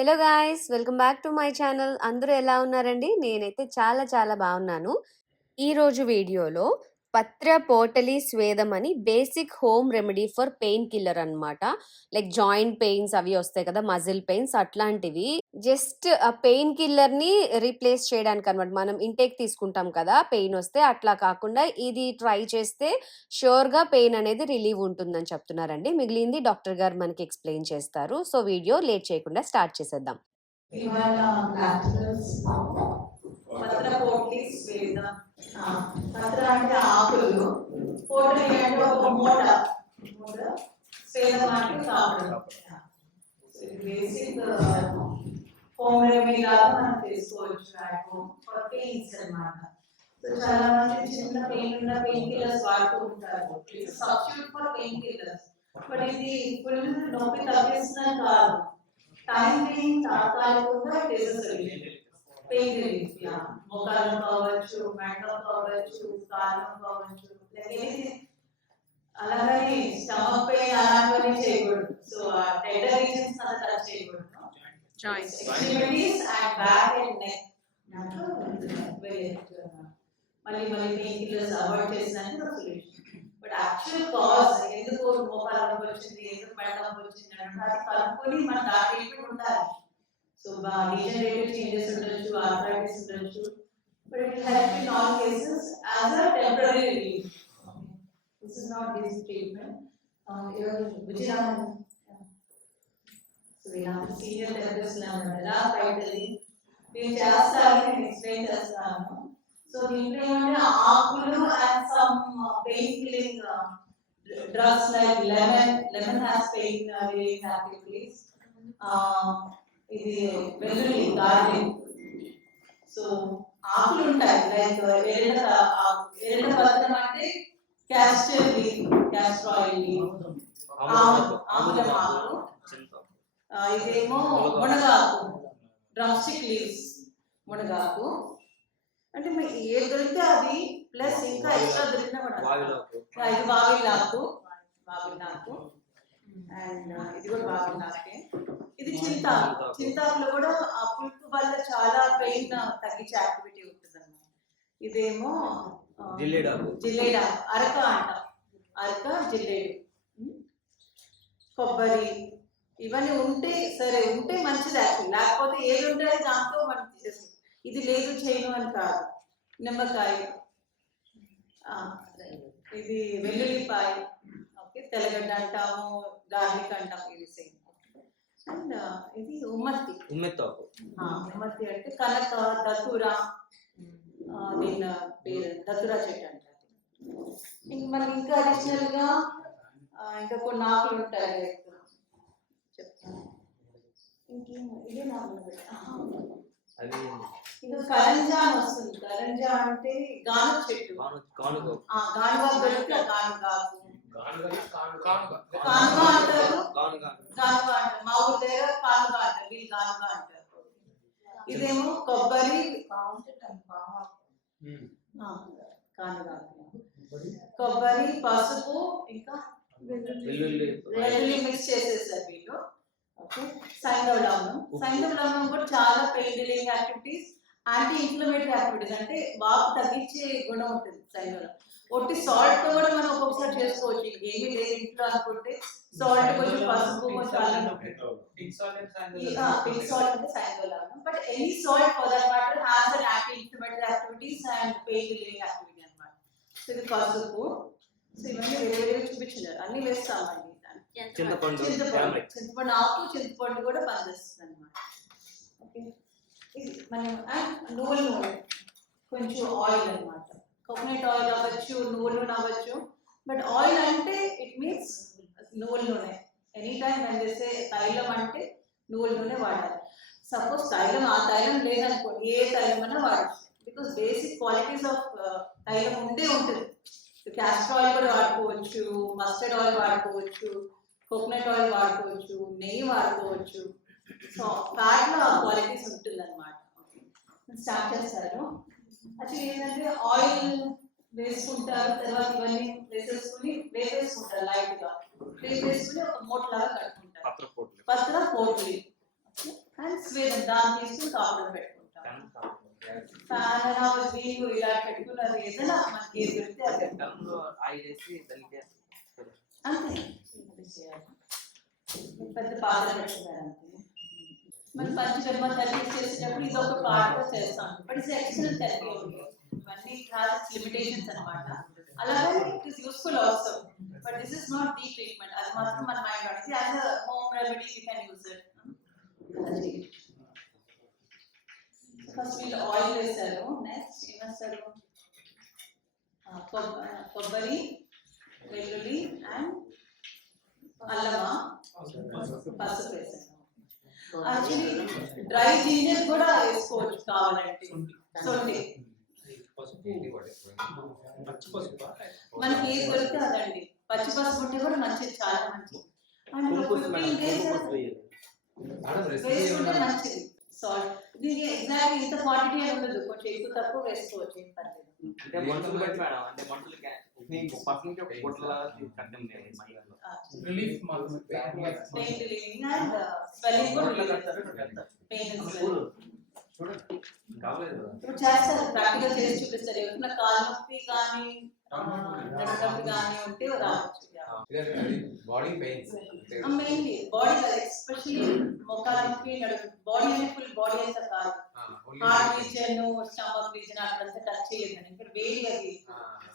Hello guys welcome back to my channel అందరూ ఎలా ఉన్నారండి? నేనైతే చాలా చాలా బాగున్నాను. ఈరోజు వీడియోలో పత్ర పోటలి స్వేదం అని basic home remedy for pain killer అన్నమాట. లైక్ జాయింట్ పెయిన్స్ అవి వస్తాయి కదా మజిల్ పెయిన్స్ అట్లాంటివి. జస్ట్ ఆ పెయిన్ కిల్లర్ని రీప్లేస్ చేయడానికి అనమాట మనం ఇంటేక్ తీసుకుంటాం కదా పెయిన్ వస్తే అట్లా కాకుండా ఇది ట్రై చేస్తే షూర్గా పెయిన్ అనేది రిలీవ్ ఉంటుందని చెప్తున్నారండి. మిగిలింది డాక్టర్ గారు మనకి ఎక్స్ప్లెయిన్ చేస్తారు. సో వీడియో లేట్ చేయకుండా స్టార్ట్ చేసేద్దాం. పత్ర అంటే ఆకులు. పోటీ అంటే ఒక మూట. మూట. స్వేదం అంటే కాపడం బేసిక్ హోమ్ రెమెడీ లాగా మనం చేసుకోవచ్చు నాకు ఫర్ పెయిన్స్ అన్నమాట. సో చాలా మంది చిన్న పెయిన్ ఉన్న పెయిన్ కిల్లర్స్ వాడుతూ ఉంటారు. Substitute for pain killers but ఇది ఫుల్ నొప్పి తగ్గిస్తున్నా కాదు. టైం బీయింగ్ తాత్కాలికంగా it is solution pain relief yeah మోకాలు కావచ్చు మెండం కావచ్చు కాలం కావచ్చు. అలాగని స్టమక్ పెయిన్ అలాంటివన్నీ చేయకూడదు. సో ఆ టెండర్ రీజన్స్ అంతా టచ్ చేయకూడదు. Joints. Extremities and back and neck very మళ్ళీ మళ్ళీ pain killers avoid solution but actual cause ఎందుకు మోకాలు వచ్చింది ఎందుకు మెడ వచ్చింది అంటే అది కనుక్కొని మన దాని ట్రీట్మెంట్ ఉండాలి సో డీజనరేటివ్ చేంజెస్ ఉండొచ్చు ఆర్థరైటిస్ ఉండొచ్చు but it help in all cases as a temporary relief this is not this treatment ఎవరు విజయరామన్ సో ఇలాంటి సీనియర్ థెరపిస్ట్ ఎలా బయటది నేను చేస్తాను నేను ఎక్స్ప్లెయిన్ చేస్తాను సో దీంట్లో ఏమంటే ఆకులు and some pain killing drugs like lemon lemon has pain relief activities ఇది వెల్లుల్లి గార్లిక్ సో ఆకులు ఉంటాయి. లైక్ ఎరడ ఎరడ పత్రం అంటే castor leaf castor oil leaf ఆముదం ఆకు. ఆ, ఇదేమో మునగాకు. డ్రమ్ స్టిక్ లీవ్స్ మునగాకు. అంటే మీకు ఏది దొరికితే అది ప్లస్ ఇంకా ఎక్స్ట్రా దొరికినా కూడా. ఇది బావిలాకు బావిలాకు అండ్ ఇది కూడా బావిలాకే ఇది చింతాకు చింతాకులో కూడా ఆ పులుపు వల్ల చాలా పెయిన్ తగ్గించే యాక్టివిటీ ఉంటుంది అన్నమాట ఇదేమో. జిల్లేడాకు అరక అంట. అరక జిల్లేడు. కొబ్బరి ఇవన్నీ ఉంటే సరే ఉంటే మంచిది యాక్చువల్ లేకపోతే ఏది ఉంటే దాంతో మనం తీసేస్తాం ఇది లేదు చేయను అని కాదు. నిమ్మకాయ. ఇది వెల్లుల్లిపాయ. ఓకే తెల్లగడ్డ అంటాము గార్లిక్ అంటాము ఇది సేమ్. అండ్ ఇది ఉమ్మత్తి. ఉమ్మెత్తాకు ఆ, ఉమ్మత్తి అంటే కనక దతుర ఆ, దీని పేరు దతురా చెట్టు అంటారు. ఇంక మనకి ఇంకా అడిషనల్గా ఇంకా కొన్ని ఆకులు ఉంటాయి. చెప్తాను. ఇంకేం ఇదే నాకు అది ఇది కరంజా అని వస్తుంది. కరంజా అంటే గాను చెట్టు. కాను కానుక ఆ గానుగా దొరికితే గానుగాకు కానుగా అంటారు. అంటారు మా ఊరి దగ్గర కానుగా అంటారు వీళ్ళు గానుగా అంటారు ఇదేమో కొబ్బరి ఆ, కానుగాకు కొబ్బరి? పసుపు ఇంకా వెల్లుల్లి. మిక్స్ చేసేసారు వీళ్ళు. సైంధవ లవణం సైంధవ లవణం కూడా చాలా pain relieving activities anti inflammatory activities. అంటే వాపు తగ్గించే గుణం ఉంటుంది సైంధవ ఒట్టి సాల్ట్తో కూడా మనం ఒక్కొక్కసారి చేసుకోవచ్చు. ఏమీ లేదు ఇంట్లో అనుకుంటే. సాల్ట్ కొంచెం పసుపు కొంచెం అల్లం. పింక్ సాల్ట్ అంటే లవణం but any salt for that matter has an anti inflammatory activities and pain relieving activity అన్నమాట. సో ఇది పసుపు. సో ఇవన్నీ వేరే వేరే చూపించినారు అన్ని వేస్తామండి. చింతపండు చింతపండు ఆకు చింతపండు కూడా పనిచేస్తుంది అనమాట ఓకే మనం నువ్వుల నూనె కొంచెం ఆయిల్ అన్నమాట. కోకోనట్ ఆయిల్ అవ్వచ్చు నువ్వుల నూనె అవ్వచ్చు. బట్ ఆయిల్ అంటే ఇట్ మీన్స్ నువ్వుల నూనె. ఎనీ టైం చేసే తైలం అంటే నువ్వుల నూనె వాడాలి. సపోజ్ తైలం ఆ తైలం లేదనుకోండి ఏ తైలం అన్నా వాడచ్చు. బికాస్ బేసిక్ క్వాలిటీస్ ఆఫ్ తైలం ఉంటే ఉంటుంది. క్యాస్టర్ ఆయిల్ కూడా వాడుకోవచ్చు మస్టర్డ్ ఆయిల్ వాడుకోవచ్చు కోకోనట్ ఆయిల్ వాడుకోవచ్చు నెయ్యి వాడుకోవచ్చు. సో ఫ్యాట్లో ఆ క్వాలిటీస్ ఉంటుంది అనమాట స్టార్ట్ చేస్తారు యాక్చువల్లీ ఏంటంటే ఆయిల్ వేసుకుంటారు తర్వాత ఇవన్నీ వేసేసుకుని వేసేసుకుంటారు లైట్గా వేసేసుకుని ఒక మూట లాగా కట్టుకుంటారు పత్ర పోట్లు. పత్ర పోట్లి. అండ్ స్వేదం దాన్ని తీసుకుని కాపురం పెట్టుకుంటాం. ఫ్యాన్ వీలు ఇలా పెట్టుకున్నారు ఏదైనా మనకి ఏది దొరికితే అది టన్లో ఆయిల్ వేసి తలిపే అంతే. ఇది చేయాలి. పెద్ద పాత్ర పెట్టుకున్నారు అంతే మన పంచకర్మ తల్లి చేసేటప్పుడు ఇది ఒక పార్ట్గా చేస్తాం బట్ ఇట్స్ ఎక్సలెంట్ థెరపీ ఇవన్నీ హ్యాస్ లిమిటేషన్స్ అన్నమాట అలాగే it is useful also but this is not the treatment అది మాత్రం మన మైండ్ పడింది as a home remedy we can use it first వీళ్ళు ఆయిల్ వేశారు నెక్స్ట్ ఏం వేస్తారు ఆ, కొబ్బ- కొబ్బరి వెల్లుల్లి అండ్ అల్లమా పసుపు వేసాను యాక్చువల్లీ డ్రై జింజర్ కూడా వేసుకోవచ్చు కావాలంటే. సొంటి. మనకి ఏది దొరికితే అదండి. పచ్చి పసుపు ఉంటే కూడా మంచిది చాలా మంచిది. అండ్ ఫిఫ్టీన్ డేస్ వేసుకుంటే మంచిది. సాల్ట్ దీనికి ఎగ్జాక్ట్ ఇంత క్వాంటిటీ అని ఉండదు. కొంచెం ఎక్కువ తక్కువ వేసుకోవచ్చు ఏం పర్లేదు. అంటే మనుషులు బట్టి మేడం అంటే మనుషులకి ఒక పక్క నుంచి ఒక గుట్టలా కట్టం లేదు మా ఇంట్లో. రిలీఫ్ మాత్రం పెయిన్ రిలీవింగ్ అండ్ స్వెల్లింగ్ కూడా relief. పెయిన్ అండ్ స్వెల్లింగ్ కావలేదు కదా. ఇప్పుడు చేస్తారు ప్రాక్టికల్ చేసి చూపిస్తారు. ఎవరైనా కాలు నొప్పి కానీ నడుము నొప్పి కానీ ఉంటే రావచ్చు. Body pains mainly body especially మొక్కల నొప్పి నడుము బాడీ అంటే ఫుల్ బాడీ అంతా కాదు. హార్ట్ రీజన్ స్టమక్ రీజన్ అక్కడంతా టచ్ చేయదండి ఇక్కడ వేడి అది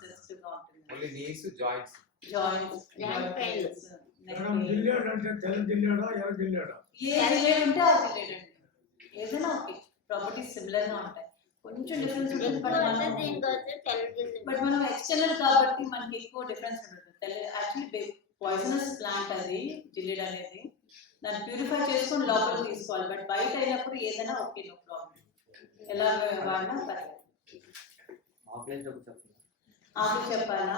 సెన్సిటివ్గా ఉంటుంది. Only knees joints joints Joint pains. Madam జిల్లేడు అంటే తెల్ల జిల్లేడా ఎర్ర జిల్లేడా ఏ రిలేట్ ఉంటే ఆ రిలేట్ అండి ఏదైనా ఓకే. ప్రాపర్టీస్ సిమిలర్గా ఉంటాయి. కొంచెం డిఫరెన్స్ ఉంటుంది బట్ మనం బట్ మనం ఎక్స్టర్నల్ కాబట్టి మనకి ఎక్కువ డిఫరెన్స్ ఉంటుంది. యాక్చువల్లీ పాయిజనస్ ప్లాంట్ అది జిల్లెడ్ అనేది. దాన్ని ప్యూరిఫై చేసుకొని లోపల తీసుకోవాలి. బట్ బయట అయినప్పుడు ఏదైనా ఓకే నో ప్రాబ్లం ఎలా వాడినా పర్లేదు. ఆకు చెప్పాలా.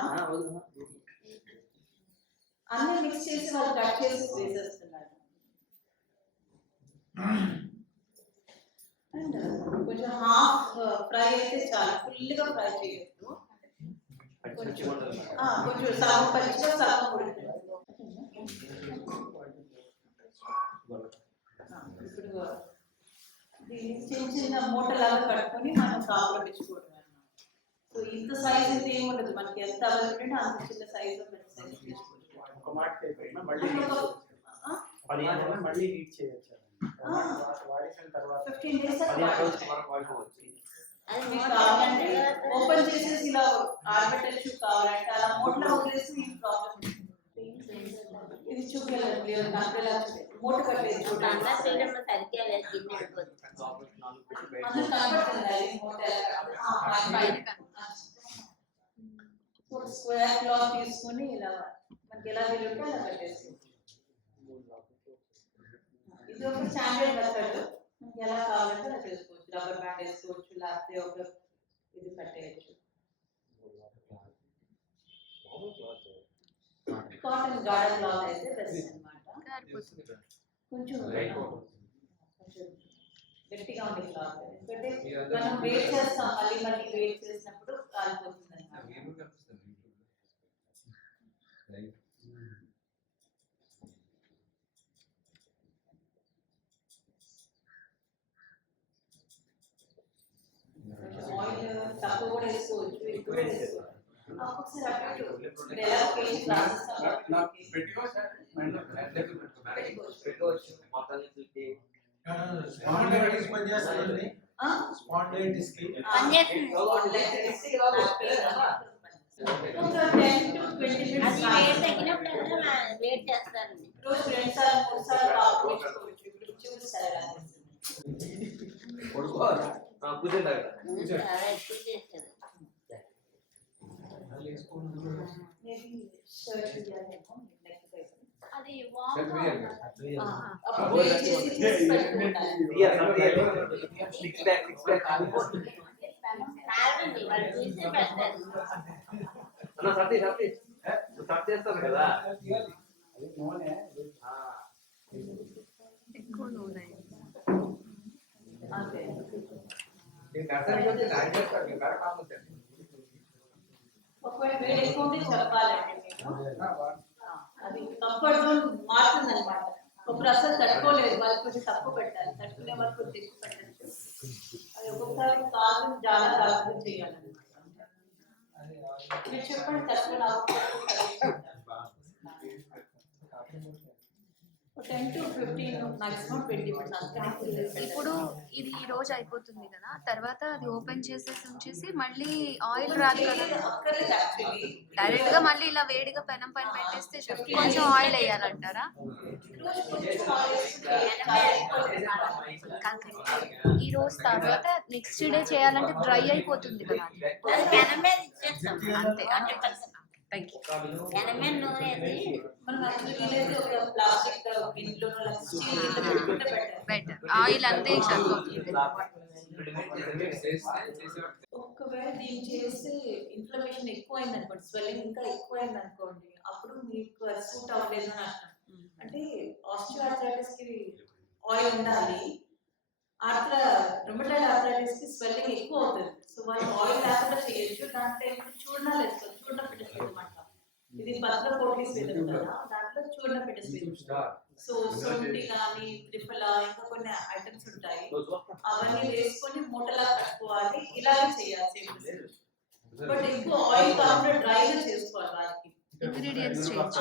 అన్ని మిక్స్ చేసి వాళ్ళు కట్ చేసి వేసేస్తున్నారు. అండ్ కొంచెం హాఫ్ ఫ్రై అయితే చాలు. ఫుల్గా ఫ్రై చేయొద్దు. ఆ, కొంచెం సగం పచ్చిగా సగం ఉడికింది ఇప్పుడు దీన్ని చిన్న చిన్న మూటలాగా కట్టుకొని మనం కాపులో పెంచుకోవడం సో ఇంత సైజ్ అయితే ఏమి ఉండదు. మనకి ఎంత అవైలబుల్ ఉంటే అంత చిన్న సైజ్ పెద్ద సైజ్ ఒక మాట అయిపోయినా మళ్ళీ మళ్ళీ హీట్ చేయొచ్చు. వాడేసిన తర్వాత ఫిఫ్టీన్ డేస్ వాడుకోవచ్చు. మీకు కావాలంటే ఓపెన్ చేసేసి ఇలా ఆరబెట్టచ్చు కావాలంటే అలా మూటలో వదిలేసి ఈ ప్రాబ్లం ఇది చూపించాలి మూట కట్టేది చూడండి కనబడుతుంది అది మూట స్క్వేర్ క్లాత్ తీసుకొని ఇలా మనకి ఎలా వీలుంటే అలా కట్టేసి ఇది ఒక స్టాండర్డ్ మెథడ్ మనకి ఎలా కావాలంటే అలా చేసుకోవచ్చు. రబ్బర్ బ్యాండ్ వేసుకోవచ్చు లేకపోతే ఒక ఇది కట్టేయచ్చు. కాటన్ గార్డెన్ క్లాత్ అయితే బెస్ట్ అన్నమాట. కొంచెం Light కొంచెం గట్టిగా ఉండే క్లాత్ ఎందుకంటే మనం వెయిట్ చేస్తాం మళ్ళీ మళ్ళీ వెయిట్ చేసినప్పుడు కాలిపోతుంది అన్నమాట ఆయిల్ తక్కువ కూడా వేసుకోవచ్చు ఎక్కువ కూడా వేసుకోవచ్చు ఆ, ఒకసారి అటు ఇటు. ఇప్పుడు ఎలా కేజీ క్లాసెస్ పెట్టుకోవచ్చు పెట్టుకోవచ్చు మొత్తానికి స్పాండైటిస్ పని చేస్తుంది ఆ? స్పాండైటిస్కి పనిచేస్తుంది. ఒక 10 to 20 minutes వెయిట్ చేస్తారండి. రోజు రెండు సార్లు మూడు సార్లు బాగా వేసుకోవచ్చు ఇప్పుడు చూపిస్తారు ఎలా కూర్చుంటా కదా ఎక్కువ చేస్తారు మేబీ షర్ట్ ఇవ్వాలేమో నెక్ వైపు అది అప్పుడు వెయిట్ చేసి తీసి పెట్టుకుంటారు సిక్స్ ప్యాక్ సిక్స్ ప్యాక్ కాదండి వాళ్ళు చూసే పెడతారు అన్న సతీ సతీ నువ్వు సత్ చేస్తావు కదా ఆ, అంతే ఒకవేళ వేడి ఎక్కువ ఉంటే చెప్పాలండి నేను ఆ, అది కంఫర్ట్ జోన్ మారుతుంది అనమాట ఒకరు అసలు తట్టుకోలేదు వాళ్ళు కొంచెం తక్కువ పెట్టాలి తట్టుకునే వాళ్ళు కొంచెం ఎక్కువ పెట్టచ్చు అది ఒక్కొక్కసారి కాదు చాలా జాగ్రత్త చేయాలన్నమాట మీరు చెప్పండి తక్కువ ten to fifteen maximum twenty ఇప్పుడు ఇది ఈ రోజు అయిపోతుంది కదా తర్వాత అది ఓపెన్ చేసేసి ఉంచేసి మళ్ళీ ఆయిల్ రాదు కదా. డైరెక్ట్గా మళ్ళీ ఇలా వేడిగా పెనం పైన పెట్టేస్తే. కొంచెం ఆయిల్ వేయాలంటారా. ఈ రోజు తర్వాత నెక్స్ట్ డే చేయాలంటే డ్రై అయిపోతుంది కదా అంతే అంటే థ్యాంక్ యూ. బెటర్ ఆయిల్ అంతే ఒకవేళ దీన్ని చేసి ఇన్ఫ్లమేషన్ ఎక్కువైంది అనుకోండి స్వెల్లింగ్ ఇంకా ఎక్కువైంది అనుకోండి అప్పుడు మీకు సూట్ అవ్వలేదు అని అర్థం. అంటే ఆస్టియోఆర్థరైటిస్కి ఆయిల్ ఉండాలి ఆర్థ్ర రొమటైడ్ ఆర్థరైటిస్కి స్వెల్లింగ్ ఎక్కువ అవుతుంది. సో వాళ్ళు ఆయిల్ లేకుండా చేయొచ్చు దాంట్లో ఇప్పుడు చూర్ణాలు ఇది భద్ర పోటీస్ వేయడం కదా దాంట్లో చూర్ణ పెట్టేస్తుంది సో సొంటి కానీ త్రిఫల ఇంకా కొన్ని ఐటమ్స్ ఉంటాయి. అవన్నీ వేసుకొని మూటలా కట్టుకోవాలి. ఇలాగే చేయాలి సేమ్ బట్ ఎక్కువ ఆయిల్ కాకుండా డ్రైగా చేసుకోవాలి వారికి ingredients change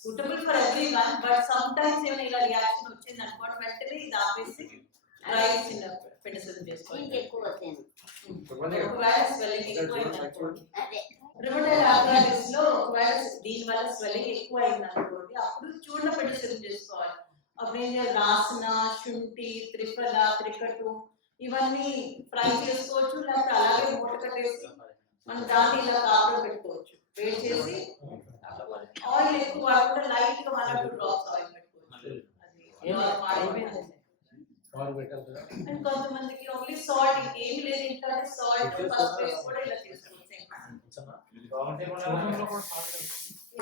suitable for everyone but sometimes ఏమైనా ఇలా రియాక్షన్ వచ్చింది అనుకోండి వెంటనే ఇది ఆపేసి డ్రై చిన్న పెడసలు చేసుకోవాలి. ఇంకెక్కువ వచ్చాను ఒకవేళ స్వెల్లింగ్ ఎక్కువైంది అనుకోండి అదే రిమోటైడ్ ఆర్థరైటిస్లో ఒకవేళ దీని వల్ల స్వెల్లింగ్ ఎక్కువ అయింది అనుకోండి అప్పుడు చూర్ణ పెట్టి చేసుకోవాలి. అప్పుడు ఏం చేయాలి? రాసిన శుంఠి త్రిఫల త్రికటు ఇవన్నీ ఫ్రై చేసుకోవచ్చు లేకపోతే అలాగే మూట కట్టేసి మనం దాన్ని ఇలా కాపులో పెట్టుకోవచ్చు. వేడి చేసి ఆయిల్ ఎక్కువ వాడకుండా లైట్గా వన్ టూ డ్రాప్స్ ఆయిల్ పెట్టుకోవచ్చు. అది మాడిపోయిందండి అండ్ కొంతమందికి ఓన్లీ సాల్ట్ ఇంకేమి లేదు ఇంట్లో సాల్ట్ పసుపు వేసి కూడా ఇలా చేసుకోవచ్చు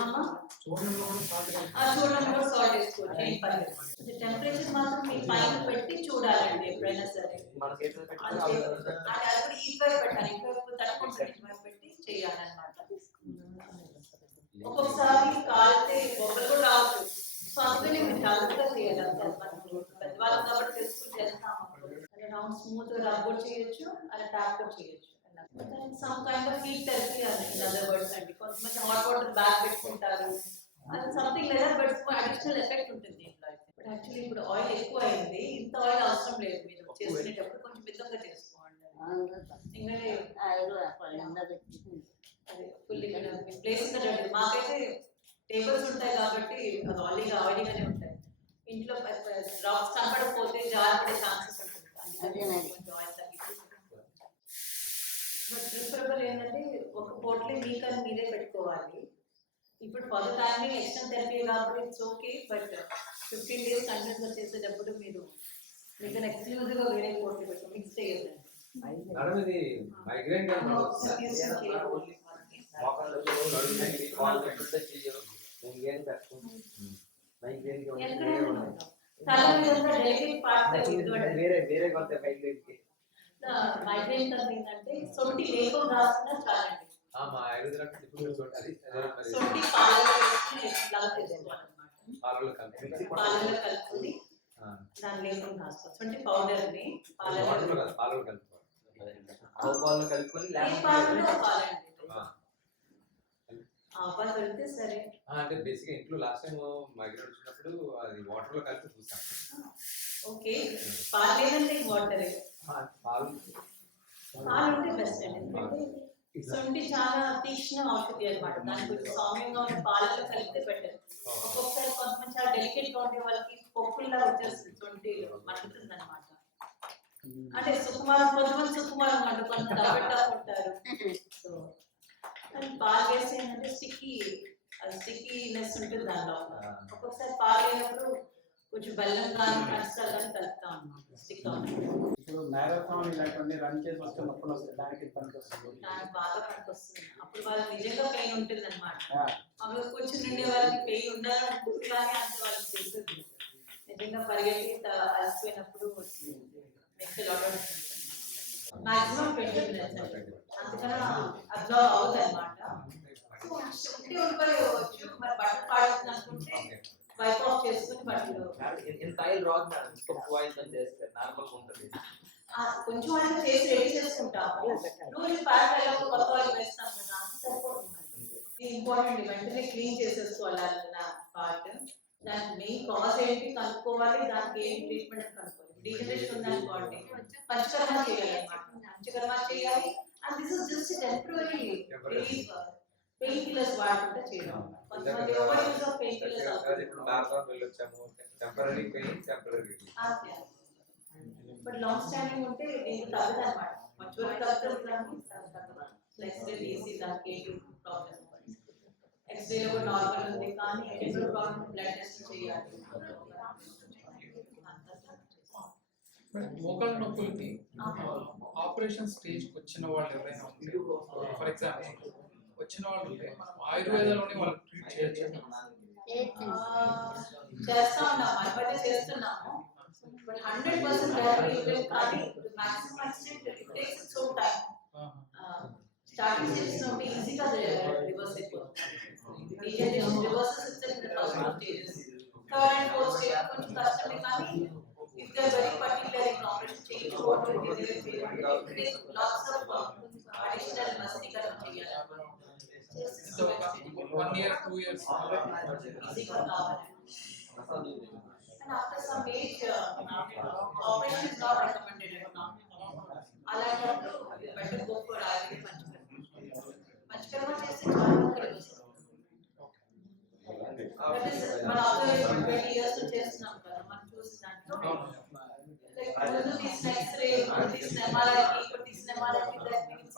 అమ్మా చూడంలో కూడా సాల్ట్ ఆ చూడండి కూడా సాల్ట్ వేసుకోవచ్చు ఏం పర్లేదు టెంపరేచర్ మాత్రం మీ పైన పెట్టి చూడాలండి ఎప్పుడైనా సరే మన చేతిలో పెట్టి అంటే అది అది కూడా ఈక్వల్ పెట్టాలి ఈక్వల్ తట్టుకుంటుంది ఈక్వల్ పెట్టి చేయాలన్నమాట ఒక్కొక్కసారి కాలితే బొబ్బలు కూడా రావచ్చు సో అందుకని మీరు జాగ్రత్తగా చేయాలి అంతే మనకు పెద్దవాళ్ళం కాబట్టి తెలుసుకుని చేస్తాము అలా రౌండ్ స్మూత్ రబ్ కూడా చేయొచ్చు అలా ట్యాప్ కూడా చేయొచ్చు. Some kind of heat therapy అని ఇన్ అదర్ వర్డ్స్ అండి కొంతమంది హాట్ వాటర్ బ్యాగ్ పెట్టుకుంటారు అది సంథింగ్ లేదా బట్ అడిషనల్ ఎఫెక్ట్ ఉంటుంది దీంట్లో అయితే బట్ యాక్చువల్లీ ఇప్పుడు ఆయిల్ ఎక్కువ అయింది ఇంత ఆయిల్ అవసరం లేదు మీరు చేసుకునేటప్పుడు కొంచెం మితంగా చేసుకోండి ఎందుకంటే ఆయిల్ పళ్ళంగా ఫుల్ ప్లేస్ కదండి మాకైతే టేబుల్స్ ఉంటాయి కాబట్టి అది ఆయిల్గా ఆయిల్గానే ఉంటాయి ఇంట్లో డ్రాప్స్ కనపడకపోతే జారపడే ఛాన్సెస్ ఉంటుంది అందుకని అదేనండి. ఆయిల్ బట్ ప్రిఫరబుల్ ఏంటంటే ఒక పోట్లీ మీకని మీరే పెట్టుకోవాలి. ఇప్పుడు ఫర్ టైమింగ్ ఎక్స్టర్నల్ థెరపీ కాబట్టి it's okay but fifteen days కంటిన్యూస్గా చేసేటప్పుడు మీరు మీకు ఎక్స్క్లూజివ్గా వేరే పోట్లు పెట్టు మిక్స్ చేయొద్దండి. ఇది మైగ్రేన్ ఎక్కడ వేరే వేరే వేరే కొత్త మైగ్రేన్కి తర్వాత ఏంటంటే సొంటి లేకుండా రాసినా చాలండి. సొంటి పాలలో చేసుకోవాలన్నమాట. పాలలో కలిపి. పాలలో కలుపుకొని ఆ, దాని లేకుండా రాసుకోవాలి. సొంటి పౌడర్ని పాలలో పాలలో కలుపుకోవాలి. కలుపుకొని పాలలో పాలండి. సరే. ఆ, అంటే బేసిక్ ఇంట్లో లాస్ట్ టైం మైగ్రేన్ వచ్చినప్పుడు అది వాటర్లో కలిపి చూసాను ఓకే. పాలు లేదంటే వాటర్ పాలు ఉంటే బెస్ట్ అండి. ఎందుకంటే సొంటి చాలా తీక్షణ ఔషధి అనమాట దాని గురించి సౌమ్యంగా ఉన్న పాలలో కలిపితే బెటర్ ఒక్కొక్కసారి కొంతమంది చాలా డెలికేట్గా ఉండే వాళ్ళకి పొక్కుల్లా వచ్చేస్తుంది సొంటి మండుతుంది అనమాట అంటే సుకుమారం కొంతమంది సుకుమారం అంటారు కొంతమంది అవ్వటా ఉంటారు. సో కానీ పాలు వేస్తే ఏంటంటే స్టిక్కీ స్టిక్కీనెస్ ఉంటుంది దానిలో. ఒక్కొక్కసారి పాలు లేనప్పుడు కొంచెం బెల్లం కానీ పంచదార కానీ కలుపుతాం అన్నమాట స్టిక్ ఇప్పుడు మ్యారథాన్ ఇలాంటివన్నీ రన్ చేసి వస్తే నొప్పులు వస్తాయి దానికి పనికి వస్తుంది దానికి బాగా పనికొస్తుంది. అప్పుడు వాళ్ళకి నిజంగా పెయిన్ ఉంటుంది అనమాట ఆ, మామూలుగా కూర్చుని ఉండే వాళ్ళకి పెయిన్ ఉండాలనుకుంటున్నానే అంత వాళ్ళకి తెలుస్తుంది. నిజంగా పరిగెత్తి త- అలసిపోయినప్పుడు next lot maximum twenty minutes అంతకన్నా అబ్జర్వ్ అవుతుంది అనమాట సో ఉంటే ఉండిపోవచ్చు మరి బట్టలు పాడుతుంది అనుకుంటే వైప్ ఆఫ్ చేసుకుని బట్టలు ఇంత ఆయిల్ రాదు మేడం. తక్కువ ఆయిల్తో చేస్తే నార్మల్ ఉంటుంది. కొంచెం అయినా చేసి రెడీ చేసుకుంటాము రోజు అయ్యాక కొత్త ఆయిల్ వేస్తాం కదా సరిపోతుంది ఇది ఇంపార్టెంట్ వెంటనే క్లీన్ చేసేసుకోవాలన్న పార్ట్ దానికి మెయిన్ కాజ్ ఏంటి కనుక్కోవాలి దానికి ఏం ట్రీట్మెంట్ కనుక్కోవాలి? డీజనరేషన్ ఉందనుకోండి పంచకర్మ చేయాలి అన్నమాట. పంచకర్మ చేయాలి. And this is just temporary relief pain killers వాడుకుంటే చేయడం. కొంతమంది ఓవర్ యూజ్ ఆఫ్ పెయిన్ అది కిల్లర్స్ ఇప్పుడు normal వెళ్ళొచ్చాము temporary pain temporary but long standing ఉంటే దీనికి తగ్గదు అనమాట మధ్యలో తగ్గుతుంది ఫ్లెక్సిబిలిటీ ఈజీ దానికి ఏం ప్రాబ్లం ఎక్స్రే లో కూడా నార్మల్ ఉంది కానీ ఎన్నో ప్రాబ్లం బ్లడ్ టెస్ట్ చేయాలి. మోకాళ్ళ నొప్పులకి ఆపరేషన్ స్టేజ్ వచ్చిన వాళ్ళు ఎవరైనా ఫర్ ఎగ్జాంపుల్ వచ్చిన వాళ్ళు ఉంటే మనం ఆయుర్వేదంలోనే వాళ్ళకి ట్రీట్ చేయొచ్చు. ఆ, చేస్తా ఉన్నాము మన మధ్య చేస్తున్నాము. బట్ హండ్రెడ్ పర్సెంట్ థెరపీ కానీ maximum extent it takes its own time starting stage నుండి ఈజీగా రివర్స్ అయిపోతుంది. Degeneration reverses it's in first stages third and fourth stage కొంచెం కష్టమే కానీ if they very particular in operation చేయించుకోవడం లాట్స్ ఆఫ్ అడిషనల్ మస్తీకరణ చేయాలి one year టూ ఇయర్స్ ఈజీగా కావాలి And after some age, uh, operation is not recommended at now. అలాంటప్పుడు better go for Ayurveda panchakarma. Panchakarma చేస్తే చాలా మంది That is, మన observation twenty years నుంచి చేస్తున్నాం కదా, మనం చూసిన దాంట్లో. Like, ముందు తీసిన X-ray, ఇప్పుడు తీసిన MRI, ఇప్పుడు తీసిన MRI, that means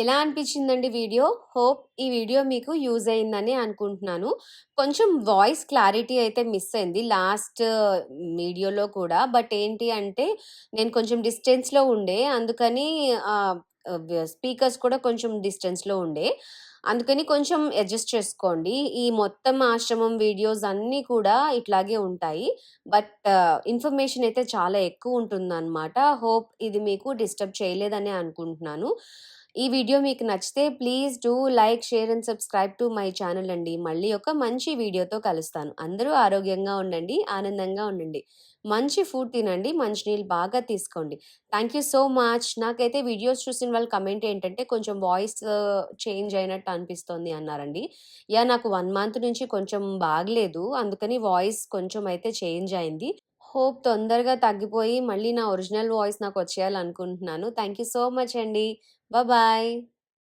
ఎలా అనిపించిందండి వీడియో? హోప్ ఈ వీడియో మీకు యూజ్ అయిందని అనుకుంటున్నాను. కొంచెం వాయిస్ క్లారిటీ అయితే మిస్ అయింది లాస్ట్ వీడియోలో కూడా. బట్ ఏంటి అంటే నేను కొంచెం డిస్టెన్స్లో ఉండే. అందుకని స్పీకర్స్ కూడా కొంచెం డిస్టెన్స్లో ఉండే. అందుకని కొంచెం అడ్జస్ట్ చేసుకోండి. ఈ మొత్తం ఆశ్రమం వీడియోస్ అన్నీ కూడా ఇట్లాగే ఉంటాయి. బట్ ఇన్ఫర్మేషన్ అయితే చాలా ఎక్కువ ఉంటుందన్నమాట. హోప్ ఇది మీకు డిస్టర్బ్ చేయలేదని అనుకుంటున్నాను. ఈ వీడియో మీకు నచ్చితే please do like share and subscribe to my channel అండి. మళ్ళీ ఒక మంచి వీడియోతో కలుస్తాను. అందరూ ఆరోగ్యంగా ఉండండి ఆనందంగా ఉండండి. మంచి ఫుడ్ తినండి మంచినీళ్ళు బాగా తీసుకోండి. థ్యాంక్ యూ సో మచ్ నాకైతే వీడియోస్ చూసిన వాళ్ళు కమెంట్ ఏంటంటే కొంచెం వాయిస్ చేంజ్ uh, అయినట్టు అనిపిస్తోంది అన్నారండి. యా నాకు వన్ మంత్ నుంచి కొంచెం బాగలేదు. అందుకని వాయిస్ కొంచెం అయితే చేంజ్ అయింది. హోప్ తొందరగా తగ్గిపోయి మళ్ళీ నా ఒరిజినల్ వాయిస్ నాకు వచ్చేయాలనుకుంటున్నాను. థ్యాంక్ యూ సో మచ్ అండి. Bye bye.